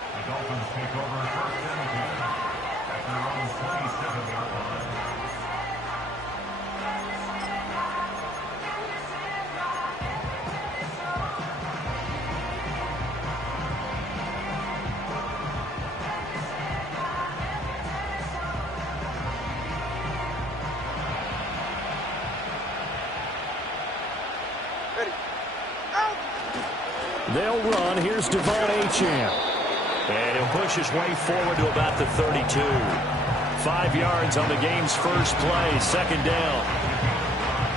The Dolphins take over first and 10 at their own 27-yard line. They'll run. Here's Devon Achane. And he'll push his way forward to about the 32. 5 yards on the game's first play. Second down.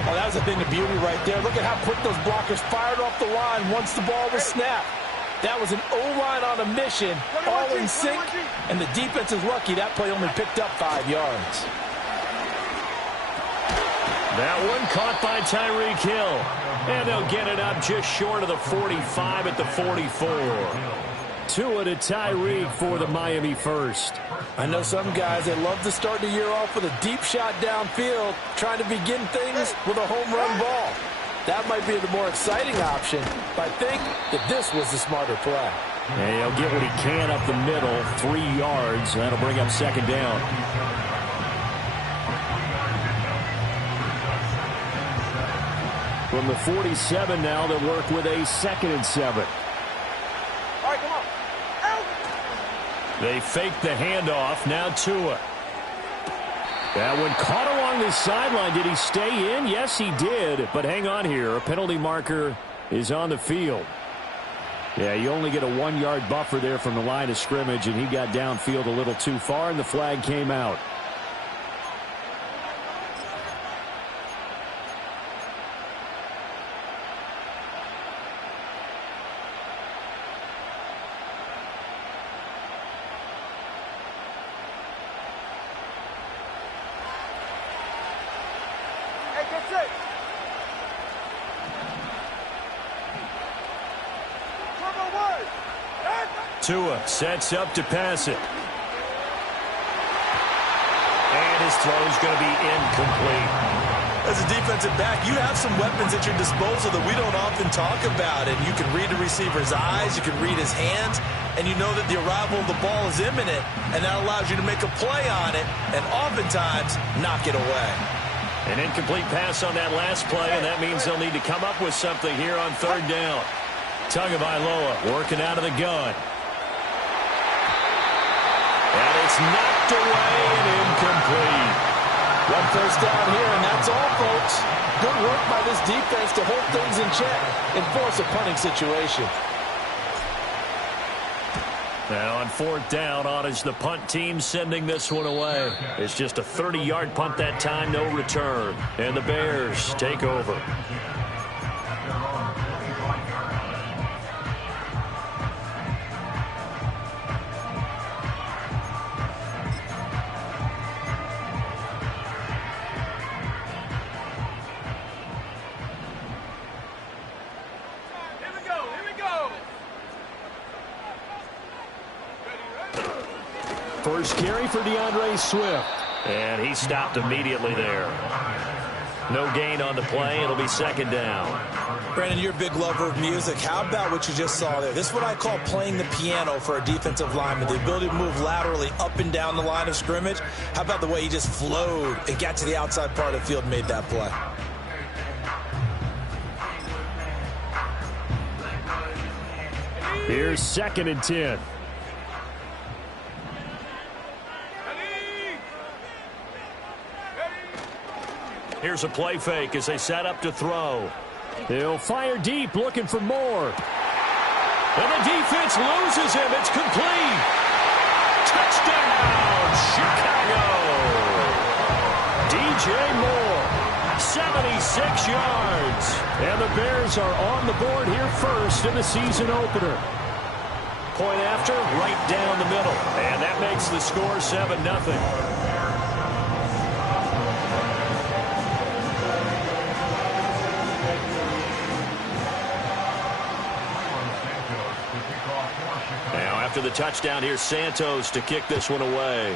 Oh, that was a thing of beauty right there. Look at how quick those blockers fired off the line once the ball was snapped. That was an O-line on a mission, all in sync, and the defense is lucky that play only picked up 5 yards. That one caught by Tyreek Hill. And they'll get it up just short of the 45 at the 44. Tua to Tyreek for the Miami first. I know some guys, they love to start the year off with a deep shot downfield, trying to begin things with a home run ball. That might be the more exciting option, but I think that this was the smarter play. And he'll get what he can up the middle, 3 yards. That'll bring up second down. From the 47 now, they'll work with a 2nd and 7. All right, come on. Out. They fake the handoff. Now Tua. That one caught along the sideline. Did he stay in? Yes, he did. But hang on here. A penalty marker is on the field. Yeah, you only get a 1-yard buffer there from the line of scrimmage, and he got downfield a little too far, and the flag came out. Tua sets up to pass it. And his throw is going to be incomplete. As a defensive back, you have some weapons at your disposal that we don't often talk about. And you can read the receiver's eyes, you can read his hands, and you know that the arrival of the ball is imminent, and that allows you to make a play on it and oftentimes knock it away. An incomplete pass on that last play, and that means they'll need to come up with something here on third down. Tagovailoa working out of the gun. And it's knocked away and incomplete. One first down here, and that's all, folks. Good work by this defense to hold things in check and force a punting situation. Now on fourth down, on is the punt team sending this one away. It's just a 30-yard punt that time, no return. And the Bears take over. First carry for DeAndre Swift. And he stopped immediately there. No gain on the play. It'll be second down. Brandon, you're a big lover of music. How about what you just saw there? This is what I call playing the piano for a defensive lineman. The ability to move laterally up and down the line of scrimmage. How about the way he just flowed and got to the outside part of the field and made that play? Here's 2nd and 10. Here's a play fake as they set up to throw. They'll fire deep, looking for more. And the defense loses him. It's complete. Touchdown, Chicago. DJ Moore, 76 yards. And the Bears are on the board here first in the season opener. Point after, right down the middle. And that makes the score 7-0. after the touchdown. Here's Santos to kick this one away.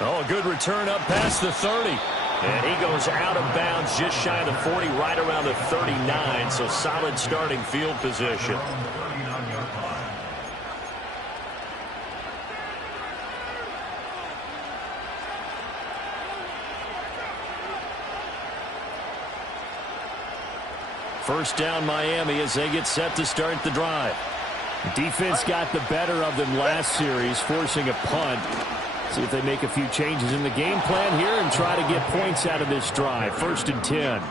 Oh, a good return up past the 30. And he goes out of bounds just shy of the 40, right around the 39. So solid starting field position. First down Miami as they get set to start the drive. Defense got the better of them last series, forcing a punt. See if they make a few changes in the game plan here and try to get points out of this drive. 1st and 10.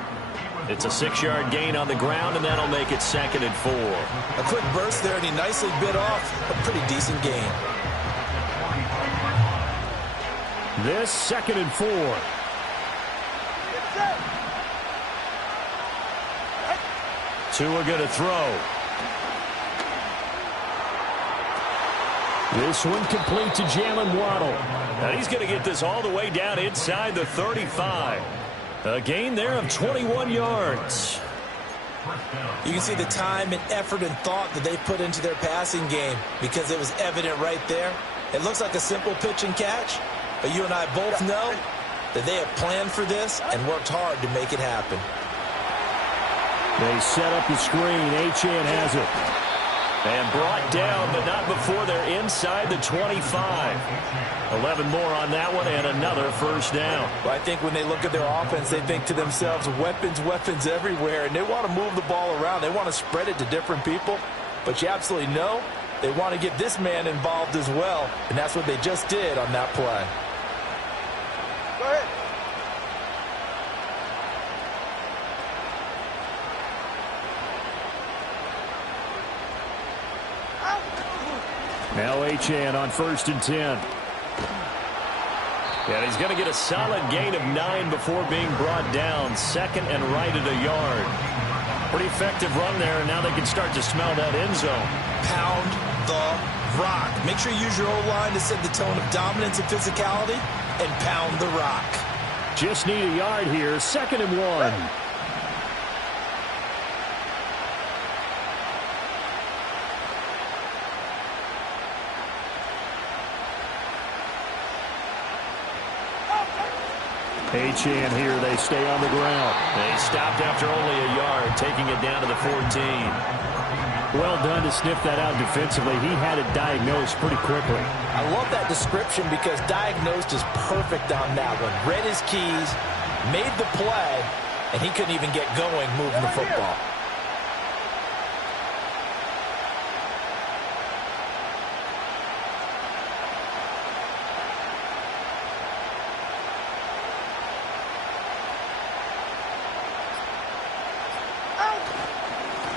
It's a 6-yard gain on the ground, and that'll make it 2nd and 4. A quick burst there, and he nicely bit off a pretty decent gain. This 2nd and 4. Tua going to throw. This one complete to Jalen Waddle. And he's going to get this all the way down inside the 35. A gain there of 21 yards. You can see the time and effort and thought that they put into their passing game because it was evident right there. It looks like a simple pitch and catch, but you and I both know that they have planned for this and worked hard to make it happen. They set up the screen. Achane has it. And brought down, but not before they're inside the 25. 11 more on that one, and another first down. Well, I think when they look at their offense, they think to themselves, weapons, weapons everywhere, and they want to move the ball around. They want to spread it to different people, but you absolutely know they want to get this man involved as well, and that's what they just did on that play. Go ahead. Now Achane on 1st and 10. And he's going to get a solid gain of 9 before being brought down. 2nd and right at a yard. Pretty effective run there, and now they can start to smell that end zone. Pound the rock. Make sure you use your O-line to set the tone of dominance and physicality, and pound the rock. Just need a yard here. 2nd and 1. Achane here, they stay on the ground. They stopped after only a yard, taking it down to the 14. Well done to sniff that out defensively. He had it diagnosed pretty quickly. I love that description because diagnosed is perfect on that one. Read his keys, made the play, and he couldn't even get going moving the football.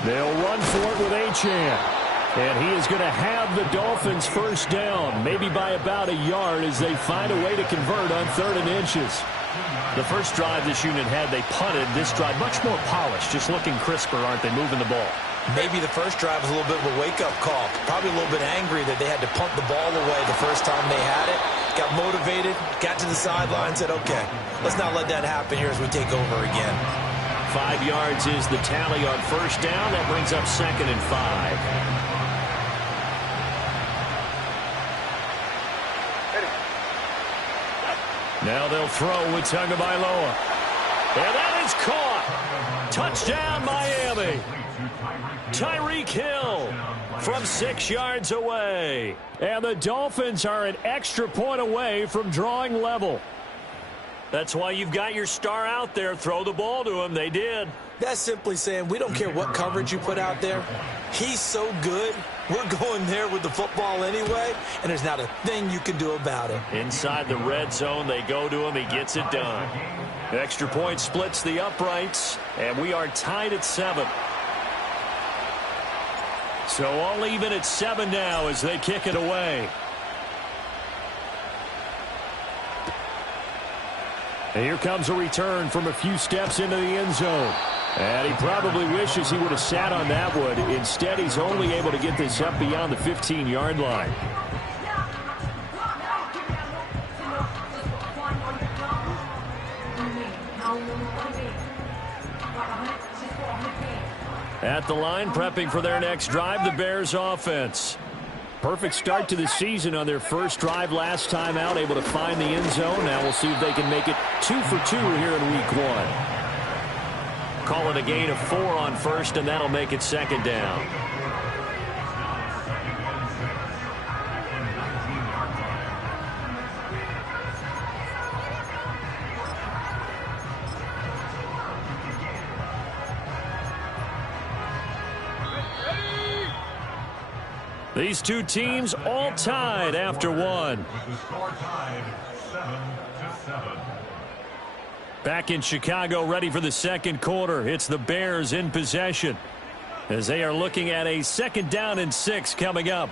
They'll run for it with Achane. And he is going to have the Dolphins first down, maybe by about a yard as they find a way to convert on 3rd and inches. The first drive this unit had, they punted. This drive, much more polished, just looking crisper, aren't they, moving the ball? Maybe the first drive was a little bit of a wake-up call. Probably a little bit angry that they had to punt the ball away the first time they had it. Got motivated, got to the sideline, said, okay, let's not let that happen here as we take over again. 5 yards is the tally on first down. That brings up 2nd and 5. Now they'll throw with Tagovailoa. And that is caught. Touchdown, Miami. Tyreek Hill from 6 yards away. And the Dolphins are an extra point away from drawing level. That's why you've got your star out there. Throw the ball to him. They did. That's simply saying we don't care what coverage you put out there. He's so good. We're going there with the football anyway, and there's not a thing you can do about it. Inside the red zone, they go to him. He gets it done. Extra point splits the uprights, and we are tied at 7. So all even at 7 now as they kick it away. And here comes a return from a few steps into the end zone. And he probably wishes he would have sat on that one. Instead, he's only able to get this up beyond the 15-yard line. At the line, prepping for their next drive, the Bears offense. Perfect start to the season on their first drive last time out, able to find the end zone. Now we'll see if they can make it 2 for 2 here in week 1. Call it a gain of 4 on first, and that'll make it second down. These two teams all tied after 1. With the score tied 7-7. Back in Chicago, ready for the second quarter. It's the Bears in possession as they are looking at a 2nd down and 6 coming up.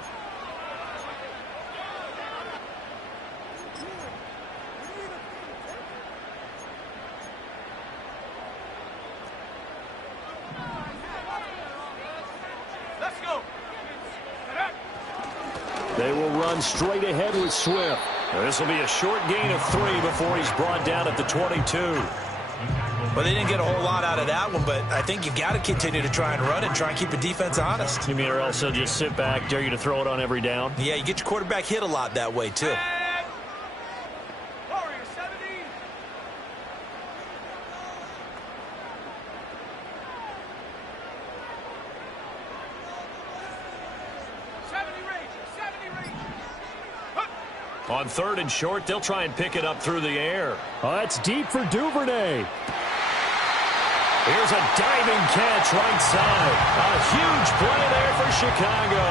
They will run straight ahead with Swift. This will be a short gain of 3 before he's brought down at the 22. Well, they didn't get a whole lot out of that one, but I think you've got to continue to try and run and try and keep the defense honest. You mean or else they'll just sit back, dare you to throw it on every down? Yeah, you get your quarterback hit a lot that way, too. On 3rd and short, they'll try and pick it up through the air. Oh, that's deep for Duvernay. Here's a diving catch right side. A huge play there for Chicago.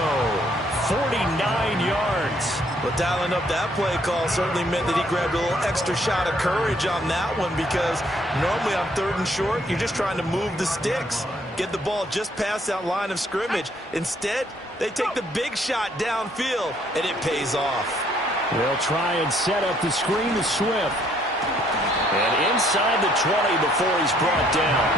49 yards. Well, dialing up that play call certainly meant that he grabbed a little extra shot of courage on that one, because normally on 3rd and short, you're just trying to move the sticks, get the ball just past that line of scrimmage. Instead, they take the big shot downfield, and it pays off. They'll try and set up the screen to Swift. And inside the 20 before he's brought down.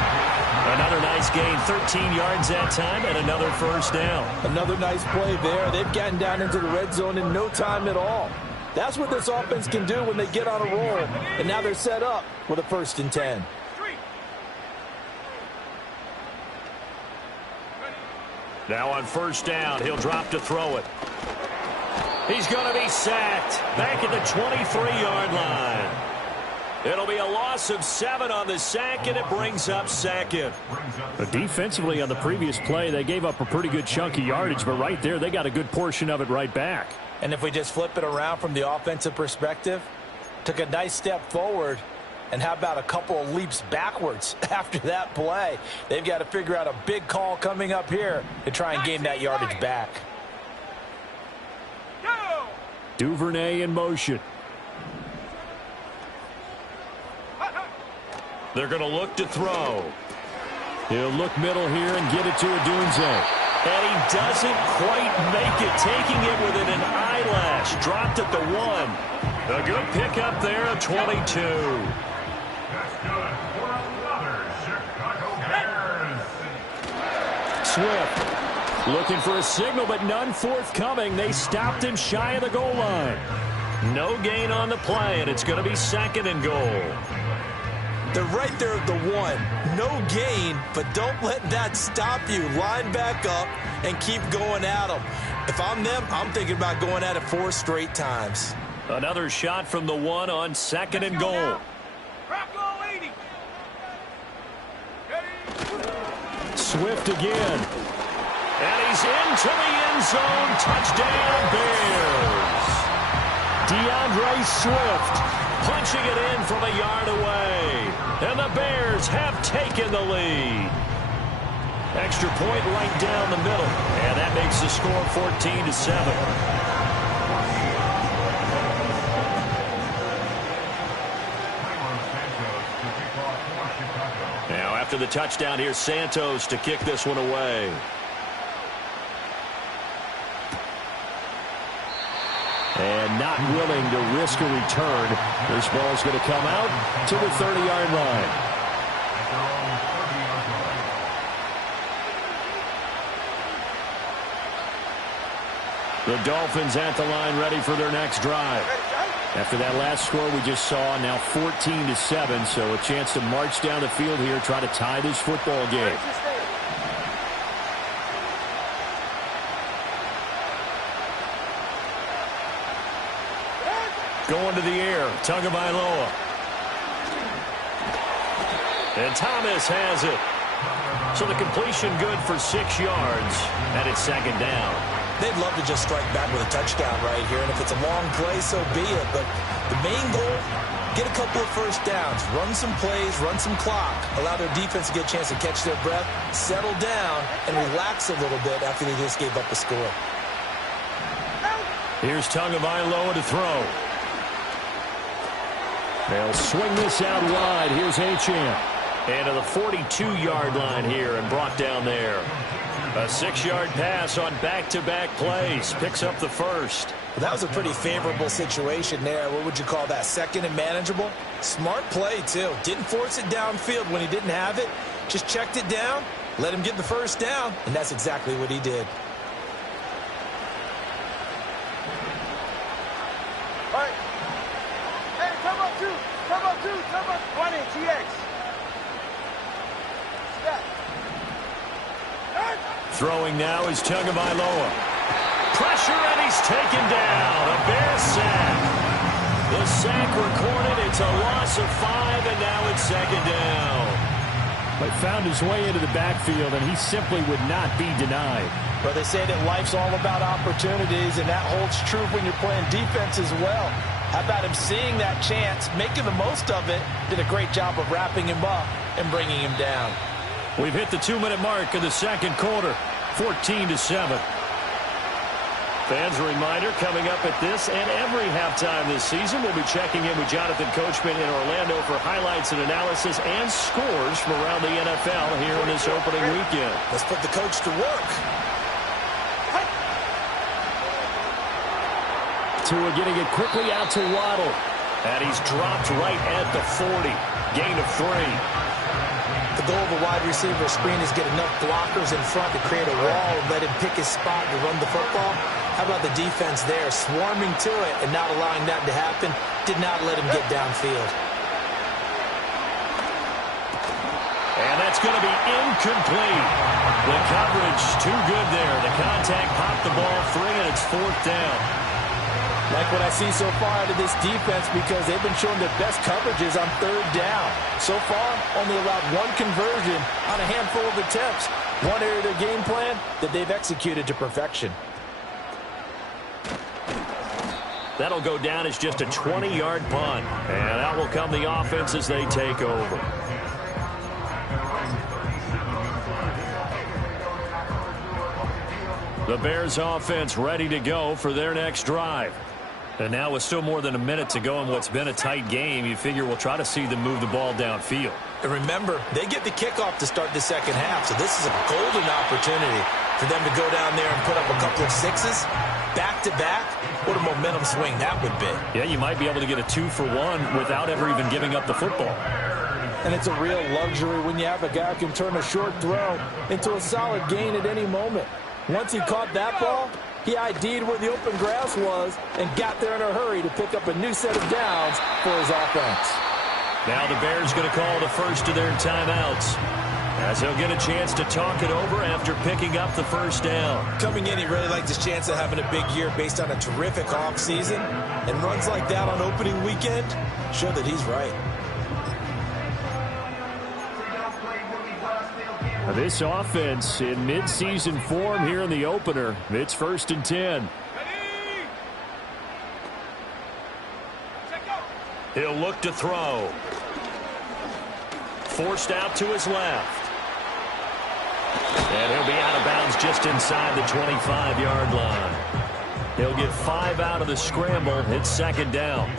Another nice gain, 13 yards that time, and another 1st down. Another nice play there. They've gotten down into the red zone in no time at all. That's what this offense can do when they get on a roll. And now they're set up with a 1st and 10. Now on 1st down, he'll drop to throw it. He's going to be sacked back at the 23-yard line. It'll be a loss of 7 on the sack, and it brings up 2nd. But defensively on the previous play, they gave up a pretty good chunk of yardage, but right there, they got a good portion of it right back. And if we just flip it around from the offensive perspective, took a nice step forward, and how about a couple of leaps backwards after that play? They've got to figure out a big call coming up here to try and gain that yardage back. Duvernay in motion. They're going to look to throw. He'll look middle here and get it to Odunze. And he doesn't quite make it, taking it within an eyelash. Dropped at the 1. A good pickup there at 22. That's good for another Chicago Bears. Swift looking for a signal, but none forthcoming. They stopped him shy of the goal line. No gain on the play, and it's going to be 2nd and goal. They're right there at the 1. No gain, but don't let that stop you. Line back up and keep going at them. If I'm them, I'm thinking about going at it 4 straight times. Another shot from the 1 on 2nd and goal. Swift again. And he's into the end zone. Touchdown, Bears. DeAndre Swift punching it in from a yard away. And the Bears have taken the lead. Extra point right down the middle. And that makes the score 14-7. Now after the touchdown, here's Santos to kick this one away. And not willing to risk a return. This ball's going to come out to the 30-yard line. The Dolphins at the line ready for their next drive. After that last score we just saw, now 14-7, so a chance to march down the field here, try to tie this football game. Going to the air, Tagovailoa. And Thomas has it. So the completion good for 6 yards, and it's second down. They'd love to just strike back with a touchdown right here, and if it's a long play, so be it. But the main goal, get a couple of first downs, run some plays, run some clock, allow their defense to get a chance to catch their breath, settle down, and relax a little bit after they just gave up a score. Here's Tagovailoa to throw. They'll swing this out wide. Here's Achane. And to the 42-yard line here and brought down there. A 6-yard pass on back-to-back plays. Picks up the first. Well, that was a pretty favorable situation there. What would you call that? Second and manageable? Smart play, too. Didn't force it downfield when he didn't have it. Just checked it down, let him get the first down, and that's exactly what he did. All right. Hey, come up two. Come up two. Come up 20, TX. Throwing now is Tagovailoa. Pressure, and he's taken down. A Bears sack. The sack recorded. It's a loss of 5, and now it's second down. But found his way into the backfield, and he simply would not be denied. But they say that life's all about opportunities, and that holds true when you're playing defense as well. How about him seeing that chance, making the most of it, did a great job of wrapping him up and bringing him down. We've hit the 2-minute mark in the second quarter, 14-7. Fans, a reminder, coming up at this and every halftime this season, we'll be checking in with Jonathan Coachman in Orlando for highlights and analysis and scores from around the NFL here in this opening weekend. Let's put the coach to work. Tua getting it quickly out to Waddle. And he's dropped right at the 40. Gain of 3. The goal of a wide receiver screen is get enough blockers in front to create a wall and let him pick his spot to run the football. How about the defense there, swarming to it and not allowing that to happen? Did not let him get downfield. And that's going to be incomplete. The coverage too good there. The contact popped the ball free, and it's fourth down. Like what I see so far out of this defense, because they've been showing their best coverages on third down. So far, only allowed one conversion on a handful of attempts. One area of their game plan that they've executed to perfection. That'll go down as just a 20-yard punt. And out will come the offense as they take over. The Bears offense ready to go for their next drive. And now with still more than a minute to go in what's been a tight game, you figure we'll try to see them move the ball downfield. And remember, they get the kickoff to start the second half, so this is a golden opportunity for them to go down there and put up a couple of sixes. Back-to-back, what a momentum swing that would be. Yeah, you might be able to get a 2-for-1 without ever even giving up the football. And it's a real luxury when you have a guy who can turn a short throw into a solid gain at any moment. Once he caught that ball, he ID'd where the open grass was and got there in a hurry to pick up a new set of downs for his offense. Now the Bears going to call the first of their timeouts, as he'll get a chance to talk it over after picking up the first down. Coming in, he really liked his chance of having a big year based on a terrific offseason. And runs like that on opening weekend show that he's right. This offense in midseason form here in the opener. It's 1st and 10. He'll look to throw. Forced out to his left. And he'll be out of bounds just inside the 25-yard line. He'll get 5 out of the scramble. It's second down.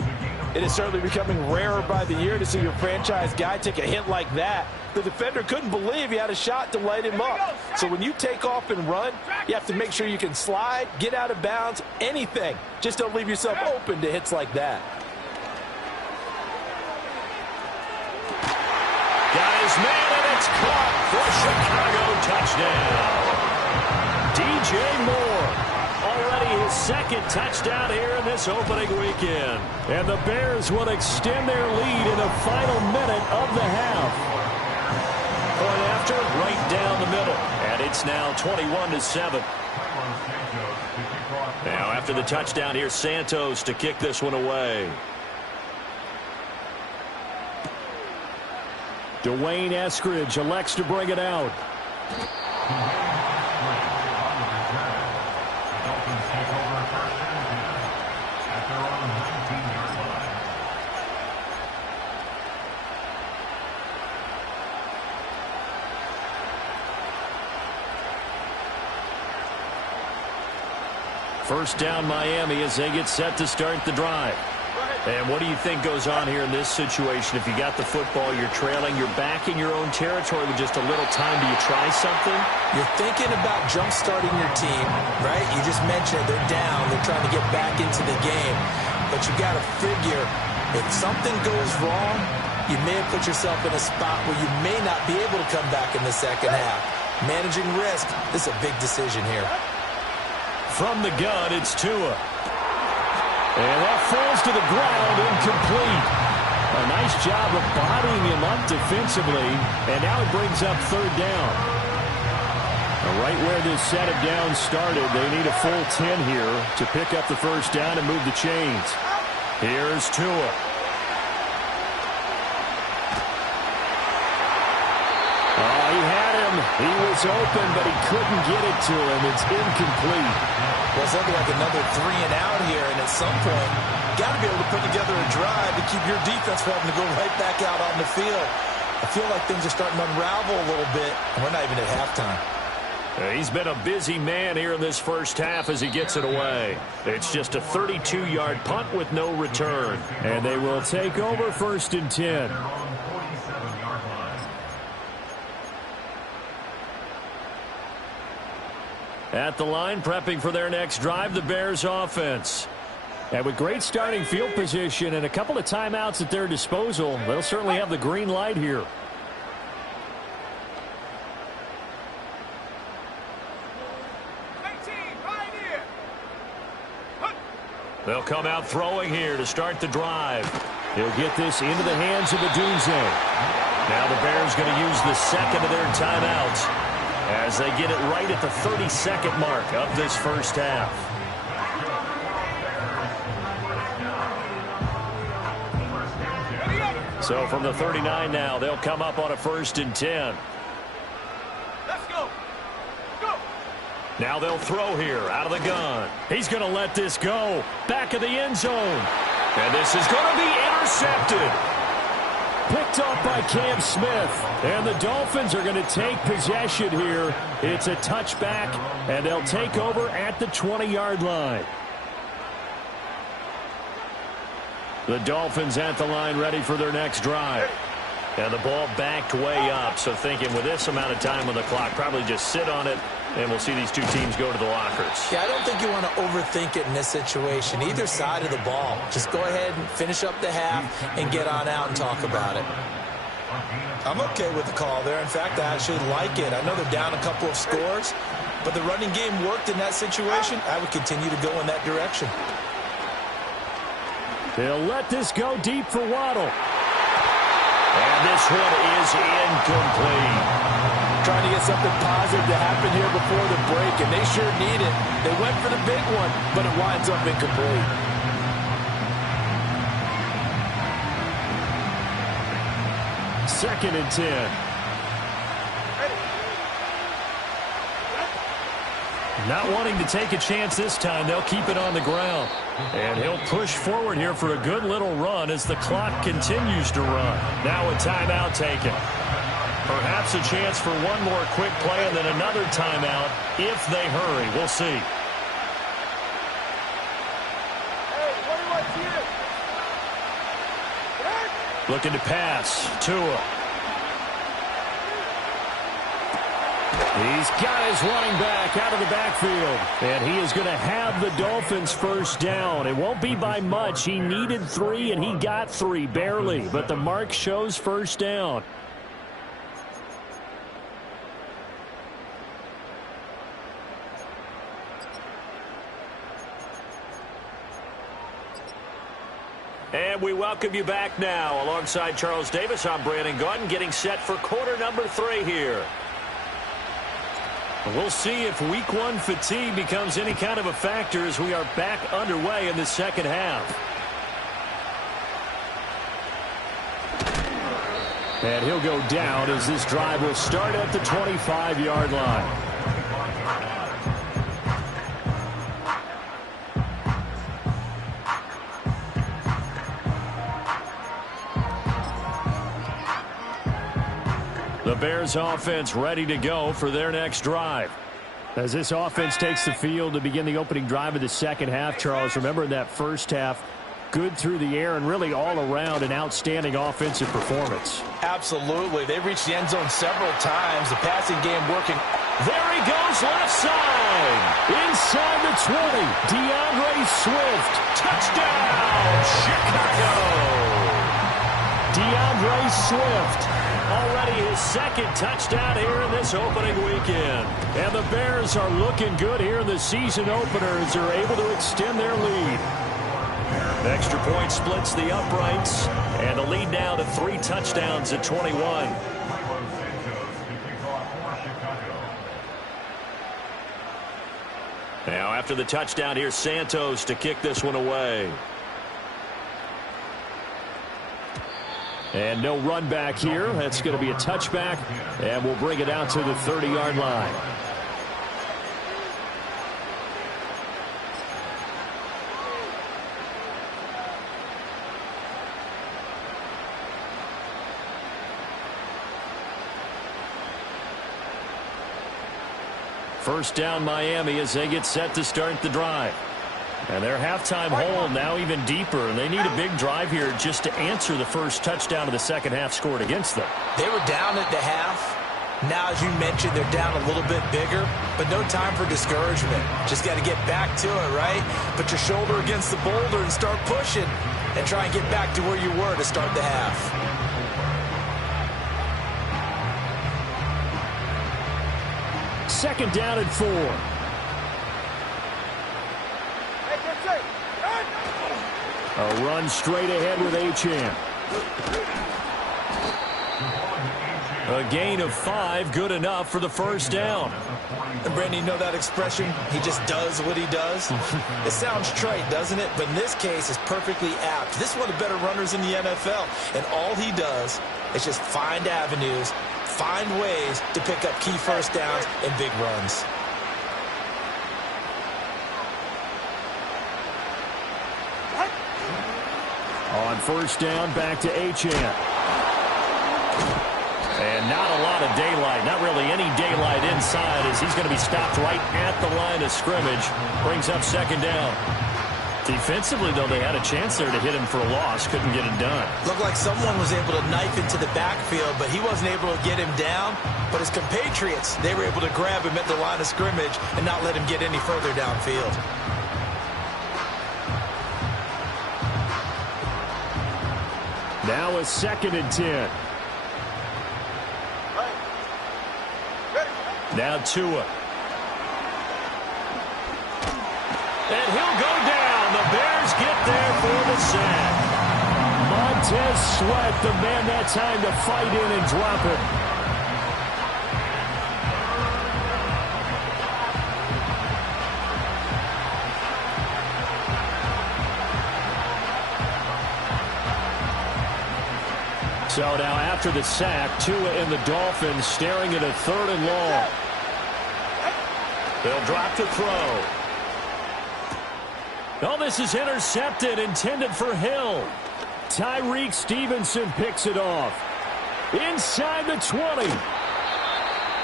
It is certainly becoming rarer by the year to see your franchise guy take a hit like that. The defender couldn't believe he had a shot to light him up. So when you take off and run, you have to make sure you can slide, get out of bounds, anything. Just don't leave yourself open to hits like that. Got his man, and it's caught for Chicago. DJ Moore. Already his second touchdown here in this opening weekend. And the Bears will extend their lead in the final minute of the half. Point after, right down the middle. And it's now 21-7. Now after the touchdown, here's Santos to kick this one away. Dwayne Eskridge elects to bring it out. First down Miami as they get set to start the drive. And what do you think goes on here in this situation? If you got the football, you're trailing, you're back in your own territory with just a little time. Do you try something? You're thinking about jump-starting your team, right? You just mentioned they're down. They're trying to get back into the game. But you got to figure if something goes wrong, you may have put yourself in a spot where you may not be able to come back in the second half. Managing risk, this is a big decision here. From the gun, it's Tua. And that falls to the ground, incomplete. A nice job of bodying him up defensively, and now it brings up third down. Right where this set of downs started, they need a full 10 here to pick up the first down and move the chains. Here's Tua. Oh, he had him. He was open, but he couldn't get it to him. It's incomplete. Well, it's looking like another 3 and out here, and at some point, got to be able to put together a drive to keep your defense from having to go right back out on the field. I feel like things are starting to unravel a little bit, and we're not even at halftime. He's been a busy man here in this first half as he gets it away. It's just a 32-yard punt with no return. And they will take over first and 10. At the line, prepping for their next drive, the Bears offense. And with great starting field position and a couple of timeouts at their disposal, they'll certainly have the green light here. They'll come out throwing here to start the drive. He'll get this into the hands of Odunze. Now the Bears going to use the second of their timeouts as they get it right at the 32nd mark of this first half. So from the 39 now, they'll come up on a first and 10. Let's go. Go. Now they'll throw here out of the gun. He's going to let this go. Back of the end zone. And this is going to be intercepted. Picked off by Cam Smith. And the Dolphins are going to take possession here. It's a touchback, and they'll take over at the 20-yard line. The Dolphins at the line ready for their next drive. And the ball backed way up, so thinking with this amount of time on the clock, probably just sit on it, and we'll see these two teams go to the lockers. Yeah, I don't think you want to overthink it in this situation. Either side of the ball. Just go ahead and finish up the half and get on out and talk about it. I'm okay with the call there. In fact, I actually like it. I know they're down a couple of scores, but the running game worked in that situation. I would continue to go in that direction. They'll let this go deep for Waddle. And this one is incomplete. Trying to get something positive to happen here before the break, and they sure need it. They went for the big one, but it winds up incomplete. Second and 10. Not wanting to take a chance this time, they'll keep it on the ground. And he'll push forward here for a good little run as the clock continues to run. Now a timeout taken. Perhaps a chance for one more quick play and then another timeout if they hurry. We'll see. Hey, what do I see? Looking to pass. Tua. He's got his running back out of the backfield. And he is going to have the Dolphins first down. It won't be by much. He needed 3, and he got 3, barely. But the mark shows first down. And we welcome you back now. Alongside Charles Davis, I'm Brandon Gaudin, getting set for quarter number 3 here. We'll see if week one fatigue becomes any kind of a factor as we are back underway in the second half. And he'll go down as this drive will start at the 25-yard line. The Bears offense ready to go for their next drive. As this offense takes the field to begin the opening drive of the second half, Charles, remember in that first half, good through the air and really all around an outstanding offensive performance. Absolutely. They've reached the end zone several times. The passing game working. There he goes left side. Inside the 20, DeAndre Swift. Touchdown, Chicago. DeAndre Swift. Already his second touchdown here in this opening weekend. And the Bears are looking good here in the season opener as they're able to extend their lead. Extra point splits the uprights, and the lead now to 3 touchdowns at 21. Now after the touchdown, here's Santos to kick this one away. And no run back here. That's going to be a touchback, and we'll bring it out to the 30-yard line. First down Miami as they get set to start the drive. And their halftime hole now even deeper, and they need a big drive here just to answer the first touchdown of the second half scored against them. They were down at the half. Now, as you mentioned, they're down a little bit bigger, but no time for discouragement. Just got to get back to it, right? Put your shoulder against the boulder and start pushing and try and get back to where you were to start the half. Second down and 4. A run straight ahead with Achane. A gain of 5, good enough for the first down. And Brandon, you know that expression? He just does what he does? It sounds trite, doesn't it? But in this case, it's perfectly apt. This is one of the better runners in the NFL. And all he does is just find avenues, find ways to pick up key first downs and big runs. On first down, back to Achane. And not a lot of daylight, not really any daylight inside as he's going to be stopped right at the line of scrimmage. Brings up second down. Defensively, though, they had a chance there to hit him for a loss. Couldn't get it done. Looked like someone was able to knife into the backfield, but he wasn't able to get him down. But his compatriots, they were able to grab him at the line of scrimmage and not let him get any further downfield. Now a second and 10. Now Tua. And he'll go down. The Bears get there for the sack. Montez Sweat, the man that time to fight in and drop it. So now after the sack, Tua and the Dolphins staring at a 3rd and long. They'll drop to throw. Oh, this is intercepted, intended for Hill. Tyreek Stevenson picks it off. Inside the 20.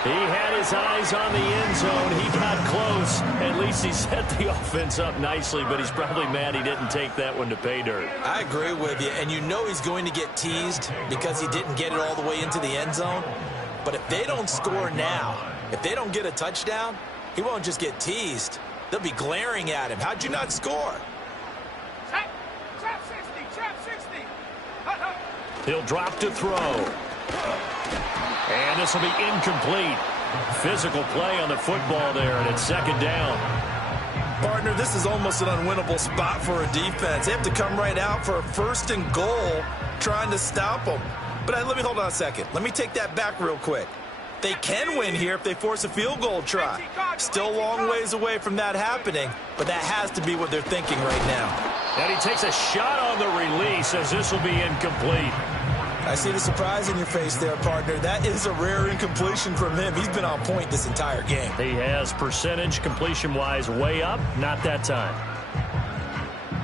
He had his eyes on the end zone. He got close. At least he set the offense up nicely, but he's probably mad he didn't take that one to pay dirt. I agree with you, and you know he's going to get teased because he didn't get it all the way into the end zone. But if they don't score now, if they don't get a touchdown, he won't just get teased. They'll be glaring at him. How'd you not score? Trap 60, trap 60. He'll drop to throw. And this will be incomplete. Physical play on the football there, and it's second down. Partner, this is almost an unwinnable spot for a defense. They have to come right out for a 1st and goal trying to stop them. But let me hold on a second. Let me take that back real quick. They can win here if they force a field goal try. Still a long ways away from that happening, but that has to be what they're thinking right now. And he takes a shot on the release as this will be incomplete. I see the surprise in your face there, partner. That is a rare incompletion from him. He's been on point this entire game. He has percentage completion-wise way up, not that time.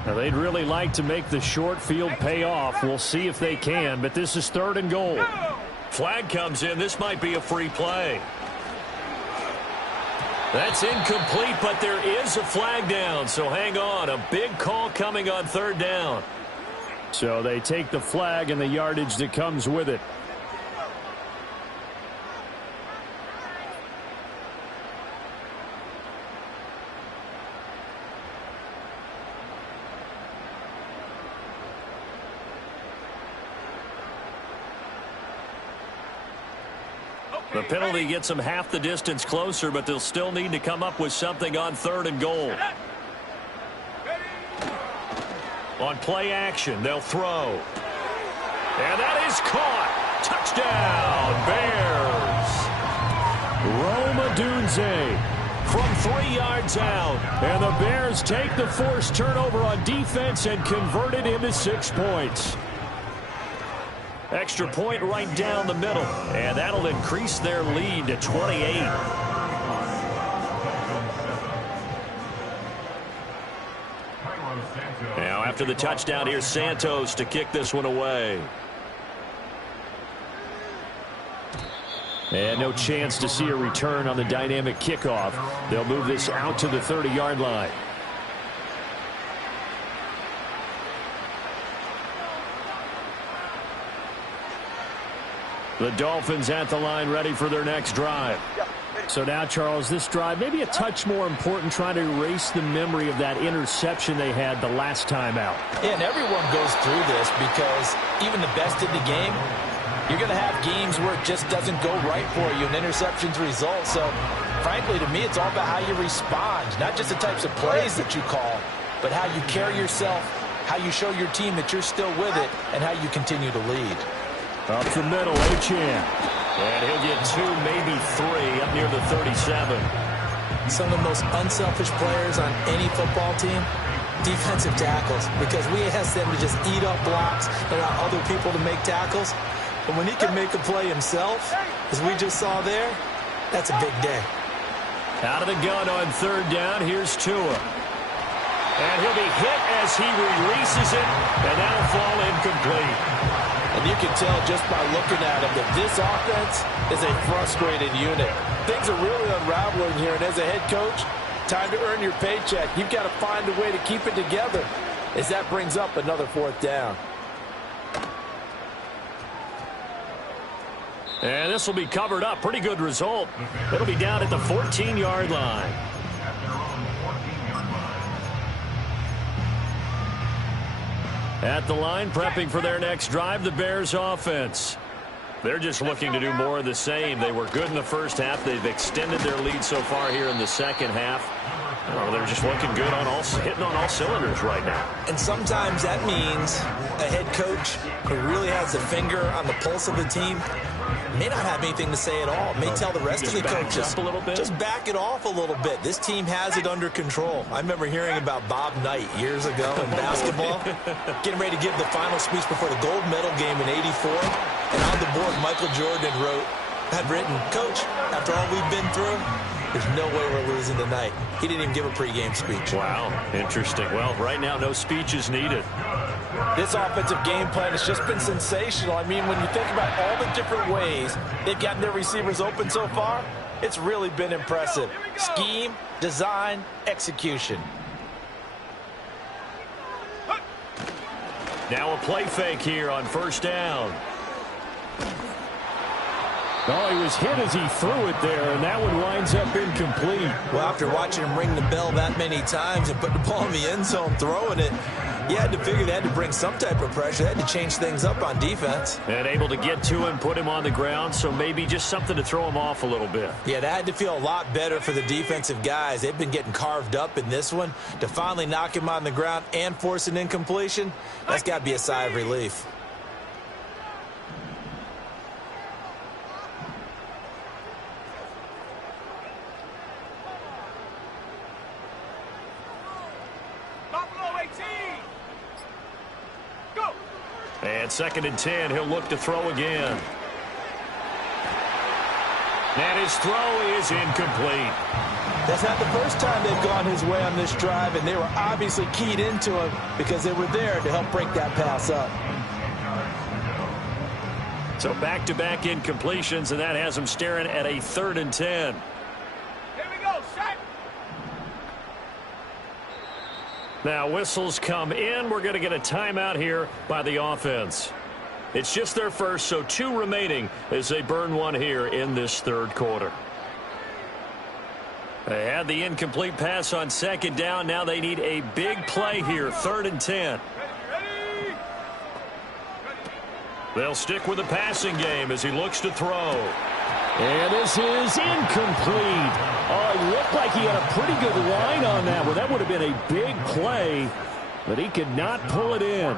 Now, they'd really like to make the short field pay off. We'll see if they can, but this is 3rd and goal. Flag comes in. This might be a free play. That's incomplete, but there is a flag down, so hang on. A big call coming on 3rd down. So they take the flag and the yardage that comes with it. The penalty gets them half the distance closer, but they'll still need to come up with something on 3rd and goal. On play action, they'll throw. And that is caught. Touchdown, Bears. Rome Odunze From 3 yards out. And the Bears take the forced turnover on defense and convert it into 6 points. Extra point right down the middle. And that'll increase their lead to 28. Now after the touchdown, here's Santos to kick this one away. And no chance to see a return on the dynamic kickoff. They'll move this out to the 30-yard line. The Dolphins at the line ready for their next drive. So now, Charles, this drive maybe a touch more important, trying to erase the memory of that interception they had the last time out. Yeah, and everyone goes through this because even the best in the game, you're going to have games where it just doesn't go right for you and interceptions result. So, frankly, to me, it's all about how you respond, not just the types of plays that you call, but how you carry yourself, how you show your team that you're still with it, and how you continue to lead. Up the middle, Achane. And he'll get 2, maybe 3 up near the 37. Some of the most unselfish players on any football team, defensive tackles, because we ask them to just eat up blocks and allow other people to make tackles. But when he can make a play himself, as we just saw there, that's a big day. Out of the gun on 3rd down, here's Tua. And he'll be hit as he releases it, and that'll fall incomplete. And you can tell just by looking at him that this offense is a frustrated unit. Things are really unraveling here, and as a head coach, time to earn your paycheck. You've got to find a way to keep it together as that brings up another 4th down. And this will be covered up. Pretty good result. It'll be down at the 14-yard line. At the line, prepping for their next drive, the Bears offense. They're just looking to do more of the same. They were good in the first half. They've extended their lead so far here in the second half. Oh, they're just looking good on hitting on all cylinders right now. And sometimes that means a head coach who really has a finger on the pulse of the team may not have anything to say at all. May tell the rest of the coaches, a little bit. Just back it off a little bit. This team has it under control. I remember hearing about Bob Knight years ago in basketball, getting ready to give the final speech before the gold medal game in '84. And on the board, Michael Jordan had written, "Coach, after all we've been through, there's no way we're losing tonight." He didn't even give a pregame speech. Wow, interesting. Well, right now, no speech is needed. This offensive game plan has just been sensational. I mean, when you think about all the different ways they've gotten their receivers open so far, it's really been impressive. Scheme, design, execution. Now a play fake here on 1st down. Oh, he was hit as he threw it there, and that one winds up incomplete. Well, after watching him ring the bell that many times and put the ball in the end zone throwing it, you had to figure they had to bring some type of pressure. They had to change things up on defense. And able to get to him, put him on the ground, so maybe just something to throw him off a little bit. Yeah, that had to feel a lot better for the defensive guys. They've been getting carved up in this one. To finally knock him on the ground and force an incompletion, that's got to be a sigh of relief. And 2nd and 10, he'll look to throw again. And his throw is incomplete. That's not the first time they've gone his way on this drive, and they were obviously keyed into him because they were there to help break that pass up. So back-to-back incompletions, and that has them staring at a 3rd and 10. Here we go, set. Now whistles come in. We're going to get a timeout here by the offense. It's just their first, so 2 remaining as they burn one here in this 3rd quarter. They had the incomplete pass on 2nd down. Now they need a big play here, 3rd and 10. They'll stick with the passing game as he looks to throw. And this is incomplete. Oh, it looked like he had a pretty good line on that one. That would have been a big play, but he could not pull it in.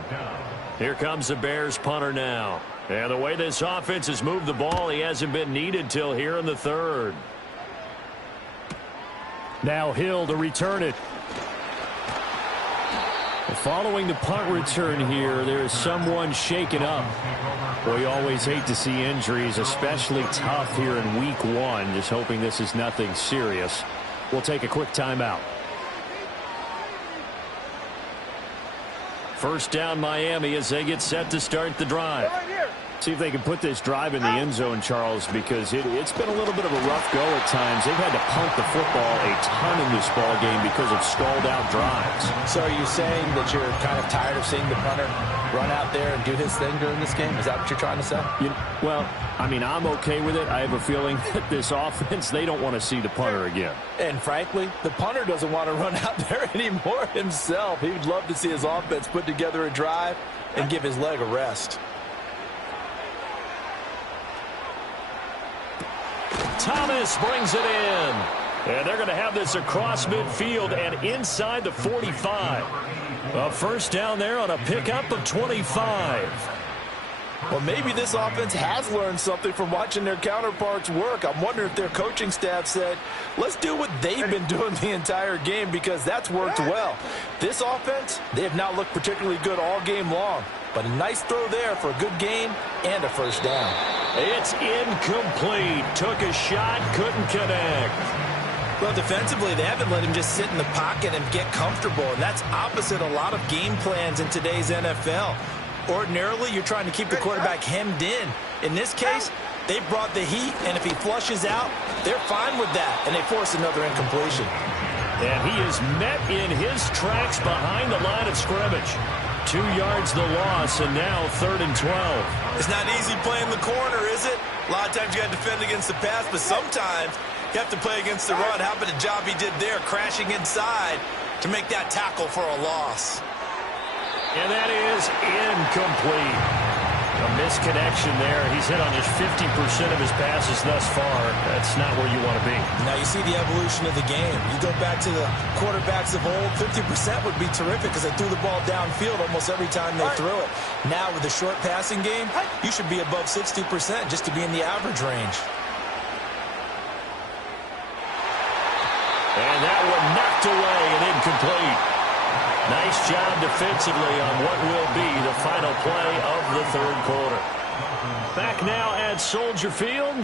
Here comes the Bears punter now. And the way this offense has moved the ball, he hasn't been needed till here in the 3rd. Now Hill to return it. Following the punt return here, there is someone shaken up. Well, you always hate to see injuries, especially tough here in week 1. Just hoping this is nothing serious. We'll take a quick timeout. First down Miami as they get set to start the drive. See if they can put this drive in the end zone, Charles, because it's been a little bit of a rough go at times. They've had to punt the football a ton in this ball game because of stalled out drives. So are you saying that you're kind of tired of seeing the punter run out there and do his thing during this game? Is that what you're trying to say? Well, I mean, I'm okay with it. I have a feeling that this offense, they don't want to see the punter again. And frankly, the punter doesn't want to run out there anymore himself. He would love to see his offense put together a drive and give his leg a rest. Thomas brings it in. And they're going to have this across midfield and inside the 45. A first down there on a pickup of 25. Well, maybe this offense has learned something from watching their counterparts work. I'm wondering if their coaching staff said, let's do what they've been doing the entire game because that's worked well. This offense, they have not looked particularly good all game long. But a nice throw there for a good gain and a first down. It's incomplete. Took a shot, couldn't connect. Well, defensively, they haven't let him just sit in the pocket and get comfortable, and that's opposite a lot of game plans in today's NFL. Ordinarily, you're trying to keep the quarterback hemmed in. In this case, they brought the heat, and if he flushes out, they're fine with that, and they force another incompletion. And he is met in his tracks behind the line of scrimmage. 2 yards the loss, and now 3rd and 12. It's not easy playing the corner, is it? A lot of times you got to defend against the pass, but sometimes you have to play against the run. How about the job he did there, crashing inside to make that tackle for a loss? And that is incomplete. A misconnection there. He's hit on just 50% of his passes thus far. That's not where you want to be. Now you see the evolution of the game. You go back to the quarterbacks of old, 50% would be terrific because they threw the ball downfield almost every time they threw it. Now with the short passing game, you should be above 60% just to be in the average range. And that one knocked away and incomplete. Nice job defensively on what will be the final play of the 3rd quarter. Back now at Soldier Field.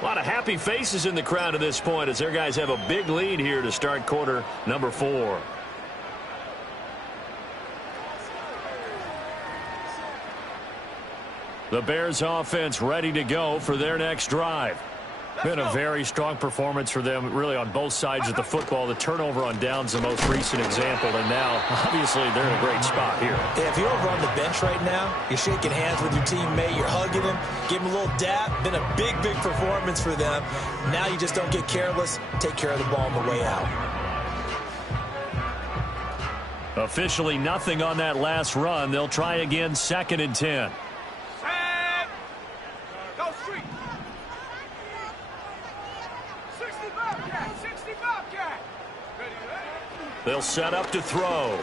A lot of happy faces in the crowd at this point as their guys have a big lead here to start quarter number 4. The Bears offense ready to go for their next drive. Been a very strong performance for them, really, on both sides of the football. The turnover on downs the most recent example, and now, obviously, they're in a great spot here. If you're over on the bench right now, you're shaking hands with your teammate, you're hugging him, give him a little dap. Been a big, big performance for them. Now you just don't get careless. Take care of the ball on the way out. Officially nothing on that last run. They'll try again, 2nd and 10. They'll set up to throw.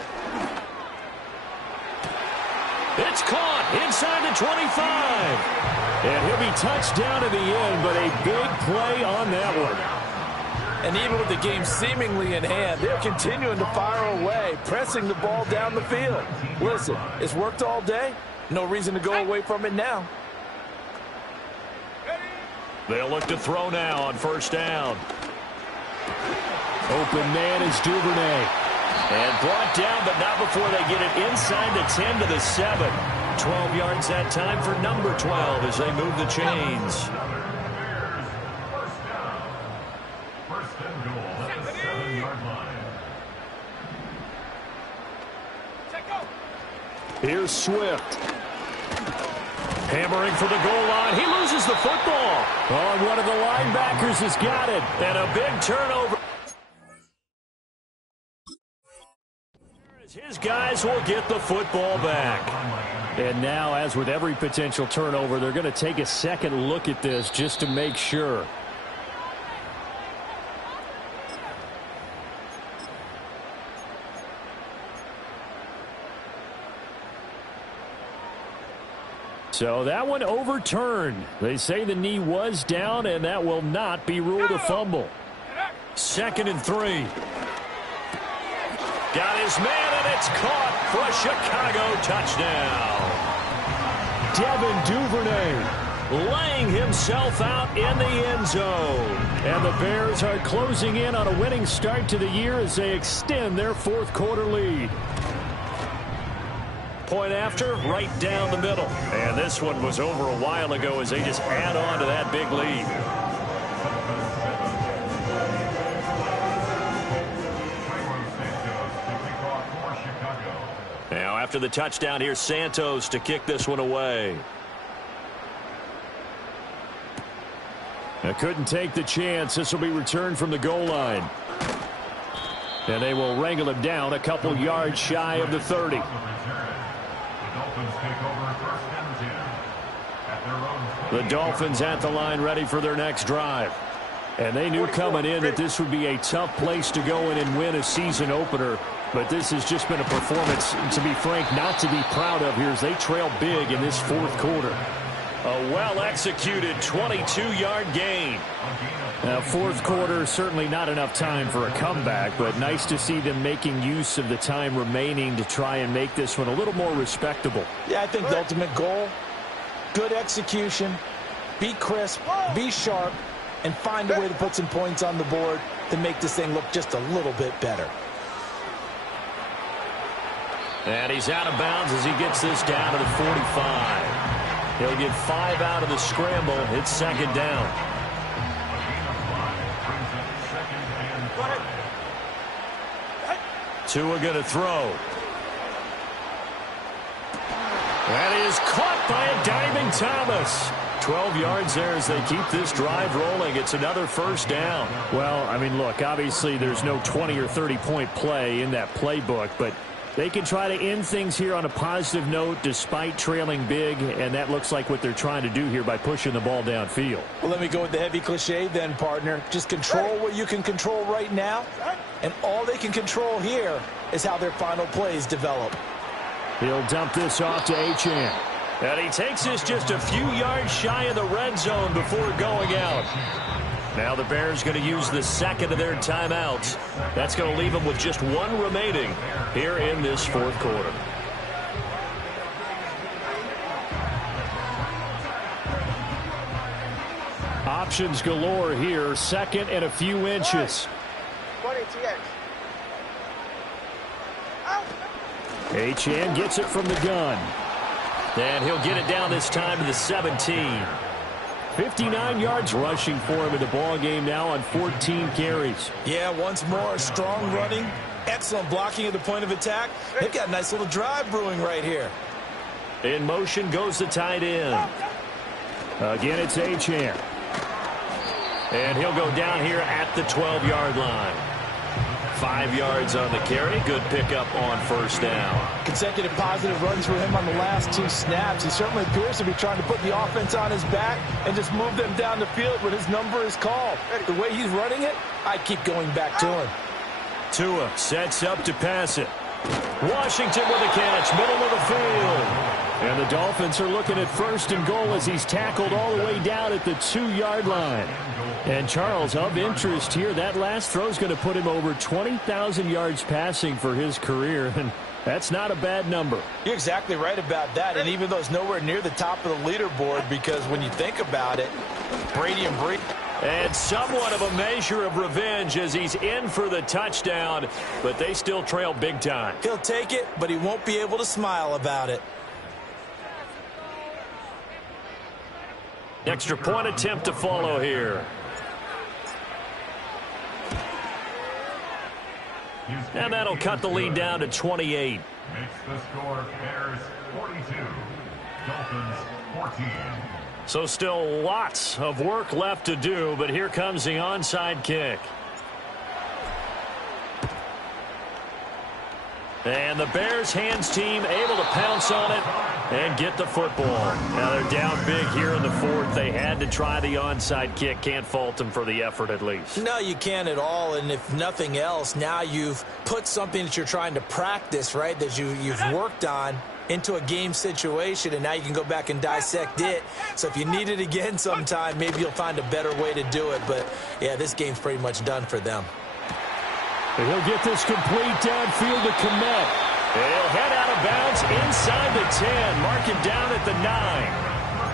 It's caught inside the 25. And he'll be touched down at the end, but a big play on that one. And even with the game seemingly in hand, they're continuing to fire away, pressing the ball down the field. Listen, it's worked all day. No reason to go away from it now. They'll look to throw now on first down. Open man is Duvernay. And brought down, but not before they get it inside the 10 to the 7. 12 yards that time for number 12 as they move the chains. First and goal at the 7-yard line. Here's Swift. Hammering for the goal line. He loses the football. Oh, and one of the linebackers has got it. And a big turnover. His guys will get the football back. And now, as with every potential turnover, they're going to take a second look at this just to make sure. So that one overturned. They say the knee was down, and that will not be ruled a fumble. 2nd and 3. Got his man, and it's caught for a Chicago touchdown. Devin Duvernay laying himself out in the end zone. And the Bears are closing in on a winning start to the year as they extend their fourth quarter lead. Point after, right down the middle. And this one was over a while ago as they just add on to that big lead. Now after the touchdown, here's Santos to kick this one away. They couldn't take the chance. This will be returned from the goal line. And they will wrangle him down a couple yards shy of the 30. The Dolphins at the line ready for their next drive. And they knew coming in that this would be a tough place to go in and win a season opener. But this has just been a performance, to be frank, not to be proud of here as they trail big in this fourth quarter. A well-executed 22-yard gain. Now, fourth quarter, certainly not enough time for a comeback, but nice to see them making use of the time remaining to try and make this one a little more respectable. Yeah, I think the ultimate goal, good execution, be crisp, be sharp, and find a way to put some points on the board to make this thing look just a little bit better. And he's out of bounds as he gets this down to the 45. He'll get 5 out of the scramble. It's 2nd down. Tua going to throw. That is caught by a diving Thomas. 12 yards there as they keep this drive rolling. It's another first down. Well, I mean, look, obviously there's no 20 or 30-point play in that playbook, but they can try to end things here on a positive note despite trailing big, and that looks like what they're trying to do here by pushing the ball downfield. Well, let me go with the heavy cliche then, partner. Just control what you can control right now, and all they can control here is how their final plays develop. He'll dump this off to Achane. And he takes this just a few yards shy of the red zone before going out. Now the Bears going to use the second of their timeouts. That's going to leave them with just one remaining here in this fourth quarter. Options galore here. 2nd and a few inches. Achane gets it from the gun. And he'll get it down this time to the 17. 59 yards rushing for him in the ball game now on 14 carries. Yeah, once more, strong running, excellent blocking at the point of attack. They've got a nice little drive brewing right here. In motion goes the tight end. Again, it's Achane. And he'll go down here at the 12-yard line. 5 yards on the carry. Good pickup on first down. Consecutive positive runs for him on the last 2 snaps. He certainly appears to be trying to put the offense on his back and just move them down the field when his number is called. The way he's running it, I keep going back to him. Tua sets up to pass it. Washington with a catch, middle of the field. And the Dolphins are looking at 1st and goal as he's tackled all the way down at the 2-yard line. And Charles, of interest here, that last throw is going to put him over 20,000 yards passing for his career. And that's not a bad number. You're exactly right about that. And even though it's nowhere near the top of the leaderboard, because when you think about it, Brady and Brady. And somewhat of a measure of revenge as he's in for the touchdown, but they still trail big time. He'll take it, but he won't be able to smile about it. Extra point attempt to follow here. And that'll cut the lead down to 28. Makes the score Bears 42, Dolphins 14. So still lots of work left to do, but here comes the onside kick. And the Bears hands team able to pounce on it and get the football. Now they're down big here in the 4th. They had to try the onside kick. Can't fault them for the effort at least. No, you can't at all. And if nothing else, now you've put something that you're trying to practice, right, that you've worked on into a game situation, and now you can go back and dissect it. So if you need it again sometime, maybe you'll find a better way to do it. But, yeah, this game's pretty much done for them. And he'll get this complete downfield to Kmet. He'll head out of bounds inside the 10. Mark him down at the 9.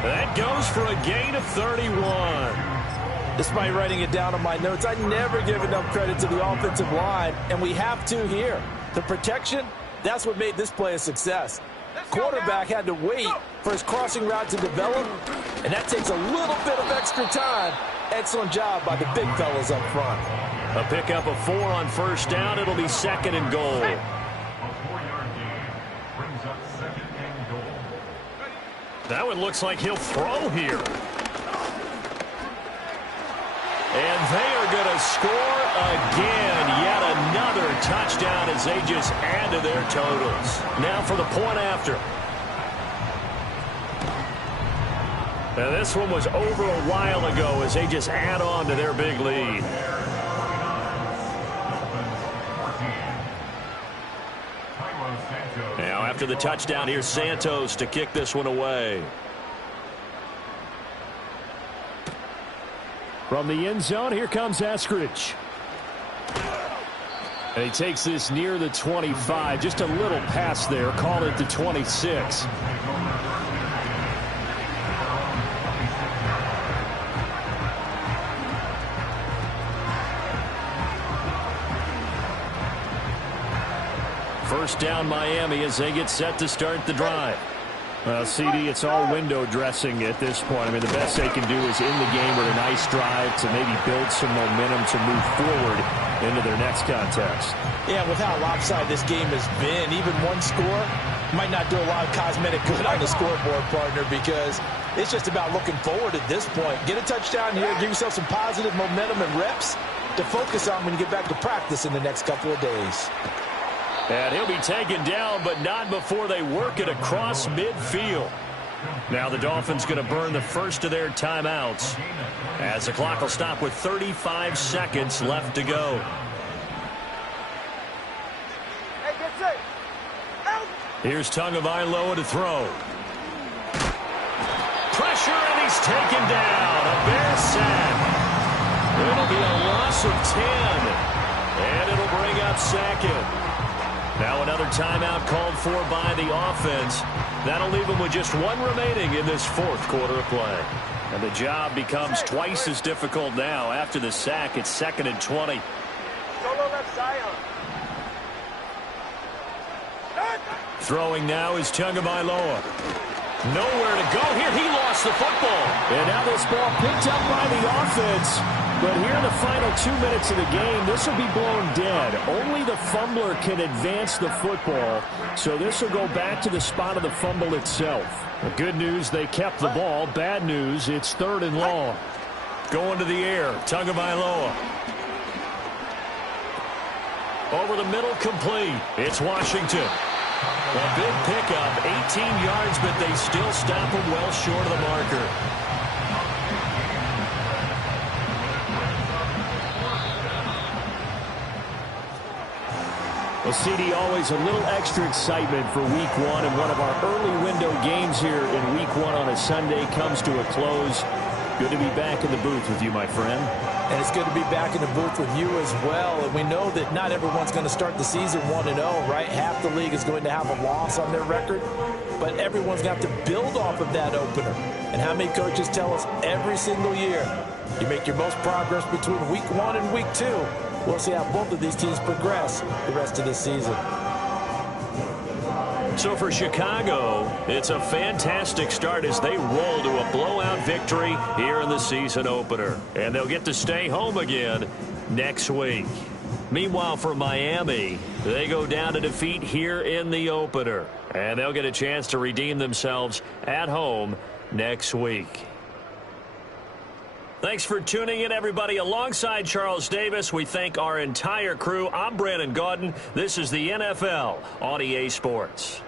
That goes for a gain of 31. Despite writing it down on my notes, I never give enough credit to the offensive line, and we have to here. The protection, that's what made this play a success. Quarterback had to wait for his crossing route to develop, and that takes a little bit of extra time. Excellent job by the big fellas up front. A pickup of 4 on 1st down. It'll be 2nd and goal. A 4-yard gain brings up 2nd and goal. That one looks like he'll throw here. And they are going to score again. Yet another touchdown as they just add to their totals. Now for the point after. Now this one was over a while ago as they just add on to their big lead. Now after the touchdown, here's Santos to kick this one away. From the end zone, here comes Eskridge. And he takes this near the 25. Just a little pass there. Call it the 26. First down Miami as they get set to start the drive. CD, it's all window dressing at this point. I mean, the best they can do is in the game with a nice drive to maybe build some momentum to move forward into their next contest. Yeah, with how lopsided this game has been, even one score might not do a lot of cosmetic good on the scoreboard, partner, because it's just about looking forward at this point. Get a touchdown here, give yourself some positive momentum and reps to focus on when you get back to practice in the next couple of days. And he'll be taken down, but not before they work it across midfield. Now the Dolphins going to burn the first of their timeouts as the clock will stop with 35 seconds left to go. Hey, get set. Out. Here's Tagovailoa to throw. Pressure, and he's taken down. A Bear sack. It'll be a loss of 10. And it'll bring up 2nd. Now another timeout called for by the offense. That'll leave them with just 1 remaining in this 4th quarter of play. And the job becomes twice as difficult now. After the sack, it's 2nd and 20. Solo left side. Throwing now is Tagovailoa. Nowhere to go here. He lost the football. And now this ball picked up by the offense. But here in the final 2 minutes of the game, this will be blown dead. Only the fumbler can advance the football. So this will go back to the spot of the fumble itself. The good news, they kept the ball. Bad news, it's 3rd and long. Going to the air, Tagovailoa. Over the middle, complete. It's Washington. A big pickup, 18 yards, but they still stop him well short of the marker. Well, CD, always a little extra excitement for Week 1, and one of our early window games here in Week 1 on a Sunday comes to a close. Good to be back in the booth with you, my friend. And it's good to be back in the booth with you as well. And we know that not everyone's going to start the season 1-0, right? Half the league is going to have a loss on their record, but everyone's got to build off of that opener. And how many coaches tell us every single year, you make your most progress between Week 1 and Week 2. We'll see how both of these teams progress the rest of this season. So for Chicago, it's a fantastic start as they roll to a blowout victory here in the season opener. And they'll get to stay home again next week. Meanwhile, for Miami, they go down to defeat here in the opener. And they'll get a chance to redeem themselves at home next week. Thanks for tuning in, everybody. Alongside Charles Davis, we thank our entire crew. I'm Brandon Gaudin. This is the NFL on EA Sports.